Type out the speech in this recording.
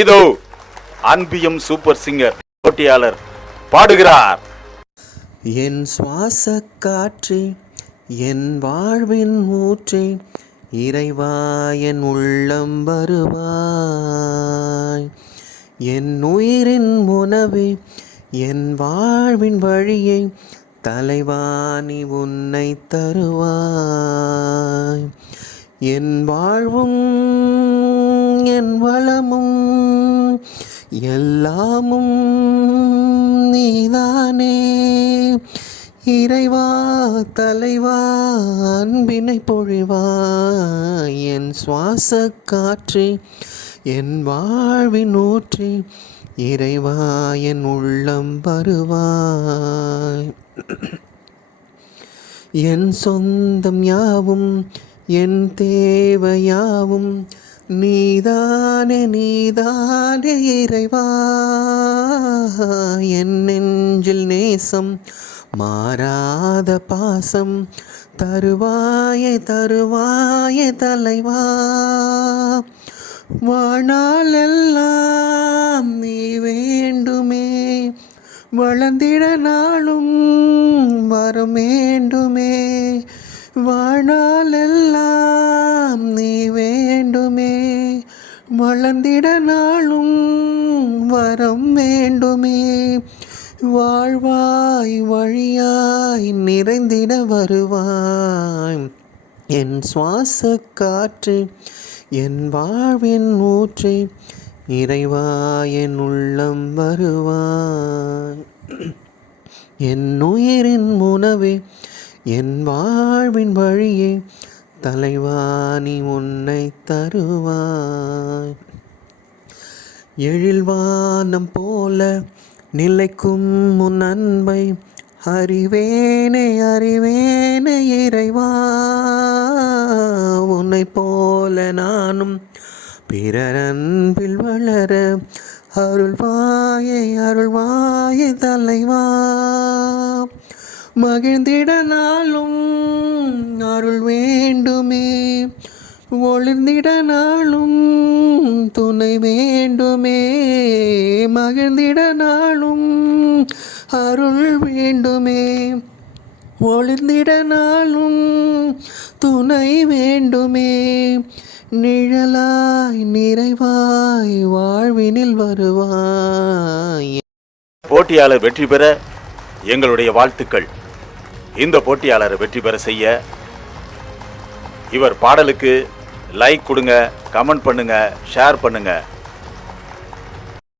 இதோ அன்பியம் super singer போட்டியாளர் பாடுகிறார். என் சுவாச காற்றே என் வாழ்வின் மூற்றே இறைவா என் உள்ளம் வருவாய். என் உயிரின் உணவே என் வாழ்வின் வழியை தலைவாணி உன்னை தருவாய். என் வாழ்வும் என் வளமும் எல்லாமும் நீதானே. இறைவா தலைவா அன்பினை பொழிவா என் சுவாச காற்று என் வாழ்வின் ஊற்றே இறைவா என் உள்ளம் வருவாய். என் சொந்தம் யாவும் என் தேவையாவும் நீதானே நீதானே இறைவா. என் நெஞ்சில் நேசம் மாறாத பாசம். தருவாயே தருவாயே தலைவா. வாழ்நாளெல்லாம் நீ வேண்டுமே. வளர்ந்திட நாளும் வரும் வேண்டுமே. வாழாலெல்லாம் நீ வேண்டுமே. வளர்ந்திட நாளும் வரம் வேண்டுமே. வாழ்வாய் வழியாய் நிறைந்திட வருவாய். என் சுவாச காற்று என் வாழ்வின் ஊற்று இறைவா என் உள்ளம் வருவாய். என் உயிரின் உணவே என் வாழ்வின் வழியே தலைவாணி உன்னை தருவாய். எழில்வானம் போல நிலைக்கும் உன் அன்பை அறிவேனே அறிவேனே இறைவா. உன்னை போல நானும் பிறர் அன்பில் வளர அருள்வாயை அருள்வாயை தலைவா. மகிழ்ந்திட நாளும் அருள் வேண்டுமே. ஒளிர்ந்திட நாளும் துணை வேண்டுமே. மகிழ்ந்திட நாளும் அருள் வேண்டுமே. ஒளிர்ந்திட நாளும் துணை வேண்டுமே. நிழலாய் நிறைவாய் வாழ்வினில் வருவாய். போட்டியாளர் வெற்றி பெற எங்களுடைய வாழ்த்துக்கள். இந்த போட்டியாளரை வெற்றி பெற செய்ய இவர் பாடலுக்கு லைக் கொடுங்க கமெண்ட் பண்ணுங்க ஷேர் பண்ணுங்க.